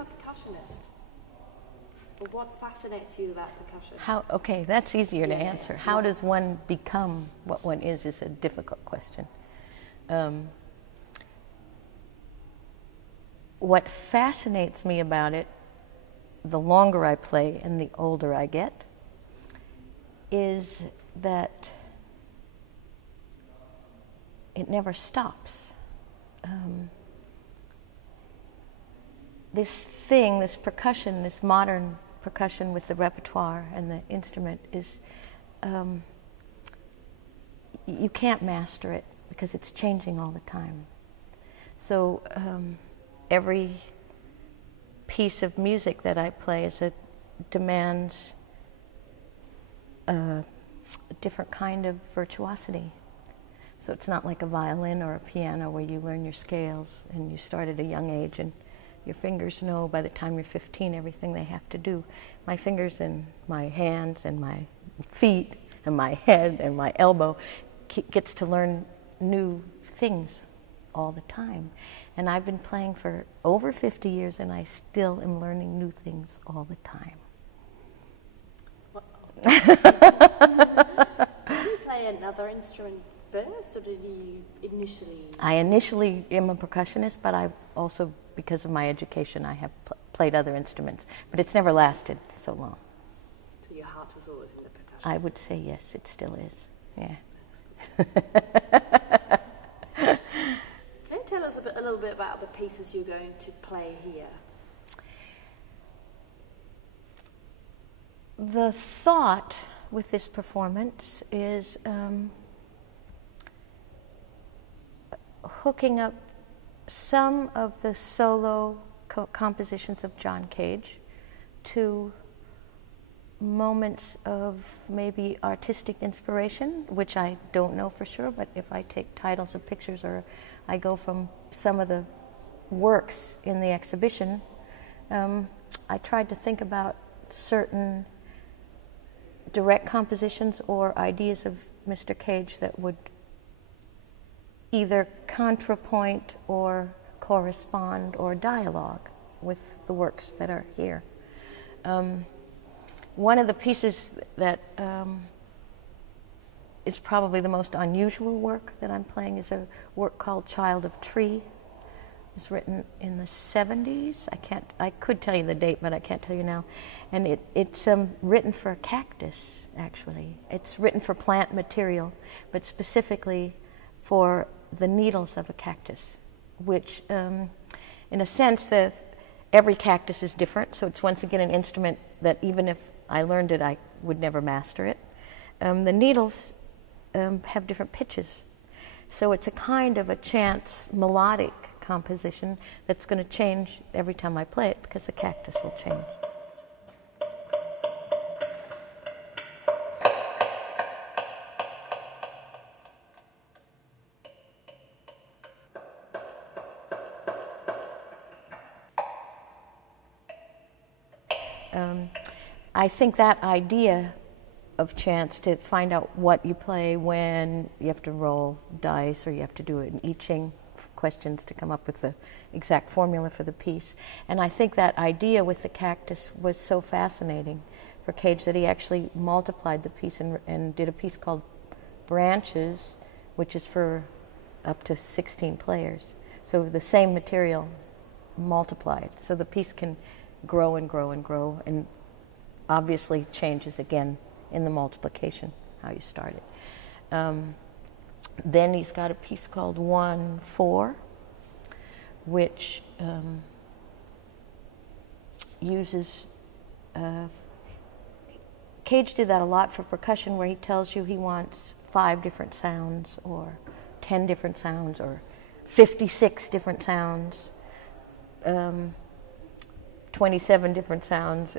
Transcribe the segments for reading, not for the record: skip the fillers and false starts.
become a percussionist? Or what fascinates you about percussion? Okay, that's easier to answer. How does one become what one is a difficult question. What fascinates me about it, the longer I play and the older I get, is that it never stops. This percussion, this modern percussion with the repertoire and the instrument is, you can't master it because it's changing all the time. So every piece of music that I play demands a different kind of virtuosity. So it's not like a violin or a piano where you learn your scales and you start at a young age and your fingers know by the time you're 15 everything they have to do. My fingers and my hands and my feet and my head and my elbow gets to learn new things all the time. And I've been playing for over 50 years and I still am learning new things all the time. Did you play another instrument first, or did you initially? I initially am a percussionist, but I also, because of my education, I have played other instruments. But it's never lasted so long. So your heart was always in the percussion? I would say yes, it still is. Yeah. Can you tell us a little bit about the pieces you're going to play here? The thought with this performance is hooking up some of the solo compositions of John Cage to moments of maybe artistic inspiration, which I don't know for sure, but if I take titles of pictures or I go from some of the works in the exhibition, I tried to think about certain direct compositions or ideas of Mr. Cage that would either contrapoint or correspond or dialogue with the works that are here. One of the pieces that is probably the most unusual work that I'm playing is a work called Child of Tree. It was written in the 70s. I could tell you the date, but I can't tell you now. And it's written for a cactus, actually. It's written for plant material, but specifically for the needles of a cactus, which, in a sense, every cactus is different. So it's once again an instrument that even if I learned it, I would never master it. The needles have different pitches. So it's a kind of a chance melodic composition that's going to change every time I play it because the cactus will change. I think that idea of chance to find out what you play when you have to roll dice or you have to do an I Ching questions to come up with the exact formula for the piece. And I think that idea with the cactus was so fascinating for Cage that he actually multiplied the piece and did a piece called Branches, which is for up to 16 players. So the same material multiplied. So the piece can grow and grow and grow, and obviously changes again in the multiplication, how you start it. Then he's got a piece called 1/4, which uses, Cage did that a lot for percussion, where he tells you he wants 5 different sounds or 10 different sounds or 56 different sounds, 27 different sounds,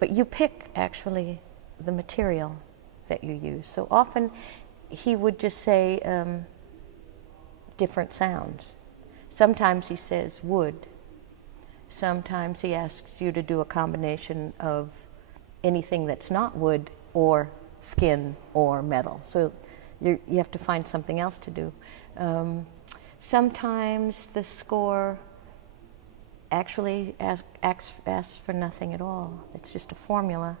but you pick actually the material that you use. So often he would just say different sounds. Sometimes he says wood. Sometimes he asks you to do a combination of anything that's not wood or skin or metal. So you have to find something else to do. Sometimes the score actually asks for nothing at all. It's just a formula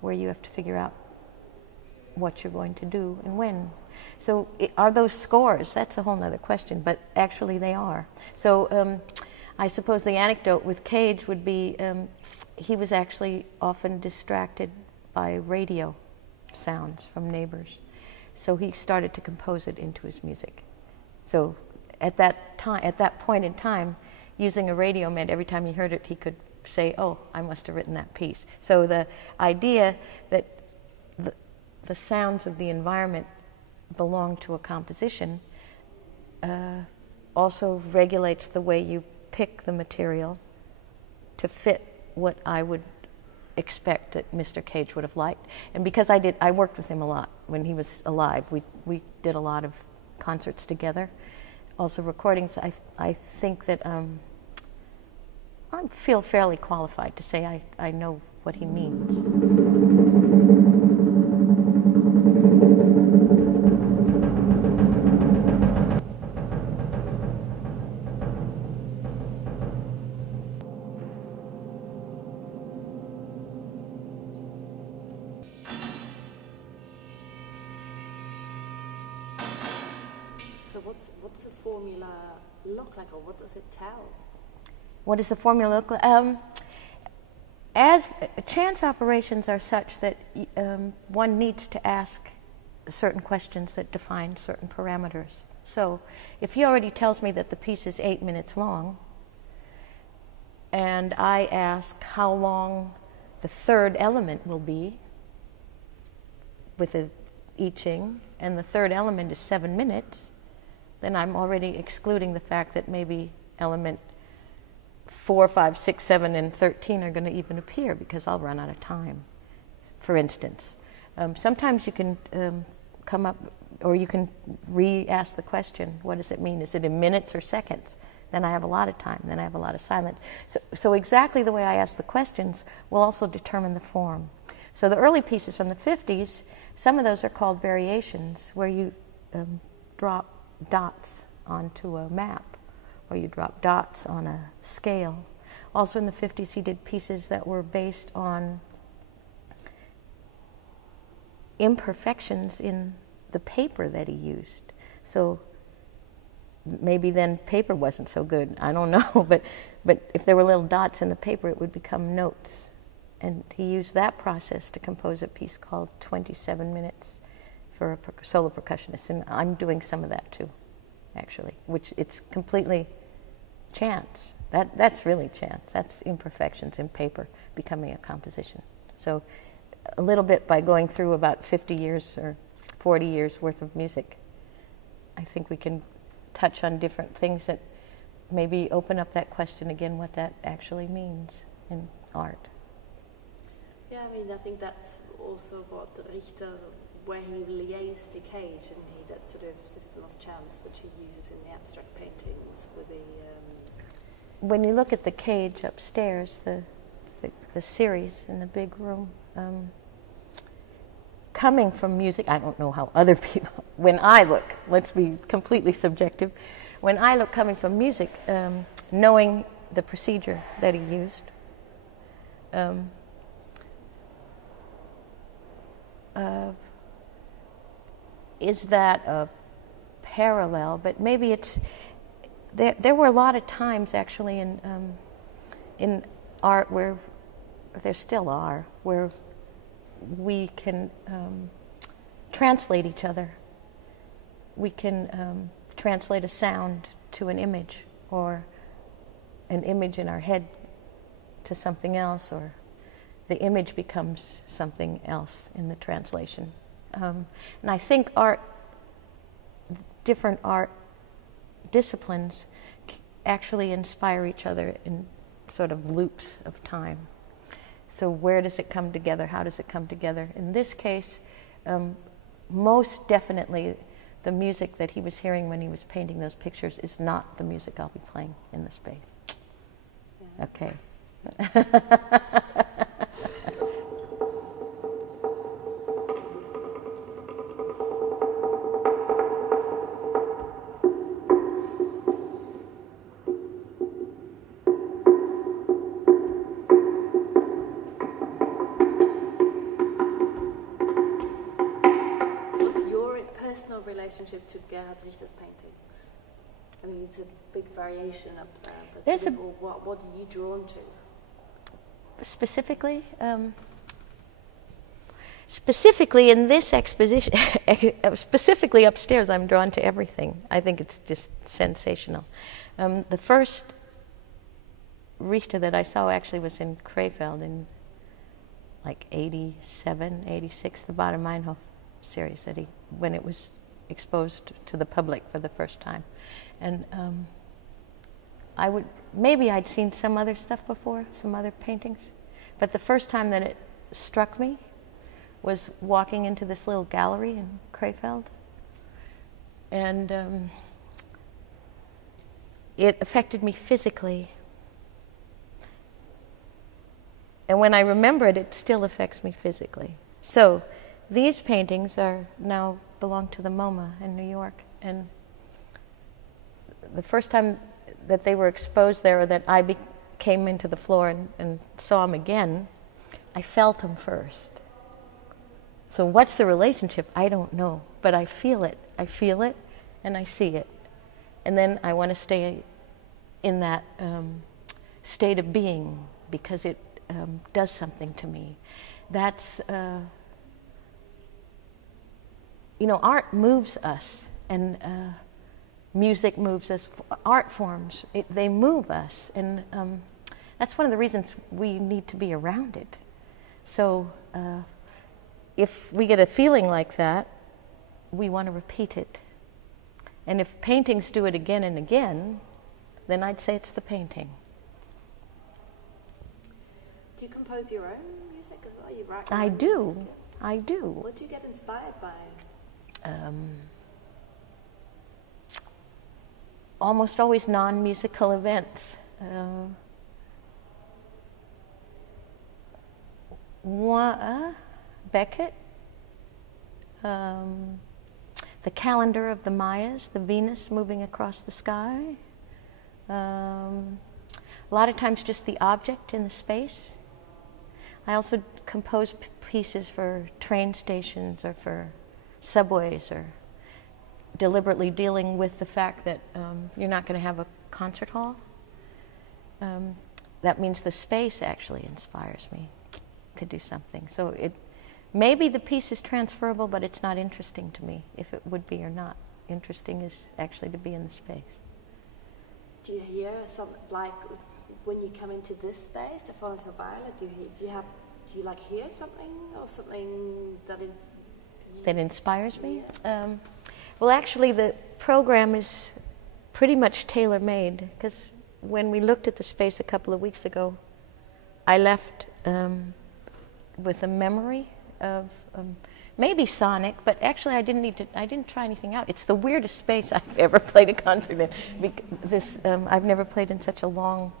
where you have to figure out what you're going to do and when. So are those scores? That's a whole nother question, but actually they are. So I suppose the anecdote with Cage would be he was actually often distracted by radio sounds from neighbors. So he started to compose it into his music. So at that point in time, using a radio meant every time he heard it, he could say, oh, I must have written that piece. So the idea that the sounds of the environment belong to a composition also regulates the way you pick the material to fit what I would expect that Mr. Cage would have liked. And because I worked with him a lot when he was alive. We did a lot of concerts together, also recordings. I think that I feel fairly qualified to say I know what he means. So what's the formula look like, or what does it tell? What does the formula look like? As chance operations are such that one needs to ask certain questions that define certain parameters. So if he already tells me that the piece is 8 minutes long, and I ask how long the third element will be with the I Ching, and the third element is 7 minutes, then I'm already excluding the fact that maybe element 4, 5, 6, 7, and 13 are going to even appear because I'll run out of time, for instance. Sometimes you can come up, or you can re-ask the question, what does it mean? Is it in minutes or seconds? Then I have a lot of time, then I have a lot of silence. So exactly the way I ask the questions will also determine the form. So the early pieces from the 50s, some of those are called variations, where you drop dots onto a map, or you drop dots on a scale. Also in the 50s, he did pieces that were based on imperfections in the paper that he used. So maybe then paper wasn't so good, I don't know, but if there were little dots in the paper, it would become notes. And he used that process to compose a piece called 27 Minutes for a solo percussionist, and I'm doing some of that too, actually, which it's completely chance. That's really chance. That's imperfections in paper becoming a composition. So a little bit by going through about 50 years or 40 years worth of music, I think we can touch on different things that maybe open up that question again, what that actually means in art. Yeah, I mean, I think that's also what Richter, where he liaised to Cage, and that sort of system of chance which he uses in the abstract paintings with the... When you look at the Cage upstairs, the series in the big room, coming from music, I don't know how other people, when I look, let's be completely subjective, when I look coming from music, knowing the procedure that he used, is that a parallel? But maybe it's, there were a lot of times actually in art where, there still are, where we can translate each other. We can translate a sound to an image, or an image in our head to something else, or the image becomes something else in the translation. And I think different art disciplines actually inspire each other in sort of loops of time. So where does it come together? How does it come together? In this case, most definitely the music that he was hearing when he was painting those pictures is not the music I'll be playing in the space. Yeah. Okay. to Gerhard Richter's paintings? I mean, it's a big variation up there, but There's sort of, what are you drawn to? Specifically, specifically in this exposition, specifically upstairs, I'm drawn to everything. I think it's just sensational. The first Richter that I saw actually was in Krefeld in like 87, 86, the Bader Meinhof series that when it was exposed to the public for the first time. And maybe I'd seen some other stuff before, some other paintings, but the first time that it struck me was walking into this little gallery in Krefeld, and it affected me physically. And when I remember it, it still affects me physically. So these paintings now belong to the MoMA in New York, and the first time that they were exposed there, or that I came into the floor and saw them again, I felt them first. So what's the relationship? I don't know, but I feel it. I feel it, and I see it. And then I want to stay in that state of being because it does something to me. That's, art moves us, and music moves us. Art forms, they move us, and that's one of the reasons we need to be around it. So if we get a feeling like that, we want to repeat it. And if paintings do it again and again, then I'd say it's the painting. Do you compose your own music as well? You write? I do. I do. What do you get inspired by? Almost always non-musical events. Beckett, the calendar of the Mayas, the Venus moving across the sky. A lot of times just the object in the space. I also compose pieces for train stations or for subways, or deliberately dealing with the fact that you're not going to have a concert hall. That means the space actually inspires me to do something. So maybe the piece is transferable, but it's not interesting to me if it would be or not. Interesting is actually to be in the space. Do you hear like when you come into this space, the Fondation Beyeler, do you like hear something or something that inspires me? Yeah. Well, actually, the program is pretty much tailor-made, because when we looked at the space a couple of weeks ago, I left with a memory of maybe sonic, but actually I didn't try anything out. It's the weirdest space I've ever played a concert in. I've never played in such a long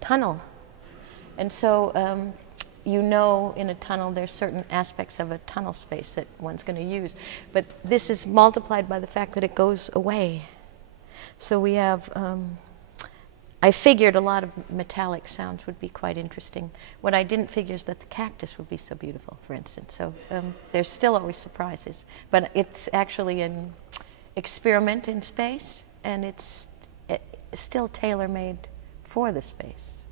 tunnel. And so, in a tunnel there's certain aspects of a tunnel space that one's going to use. But this is multiplied by the fact that it goes away. So we have, I figured a lot of metallic sounds would be quite interesting. What I didn't figure is that the cactus would be so beautiful, for instance. So there's still always surprises. But it's actually an experiment in space, and it's still tailor-made for the space.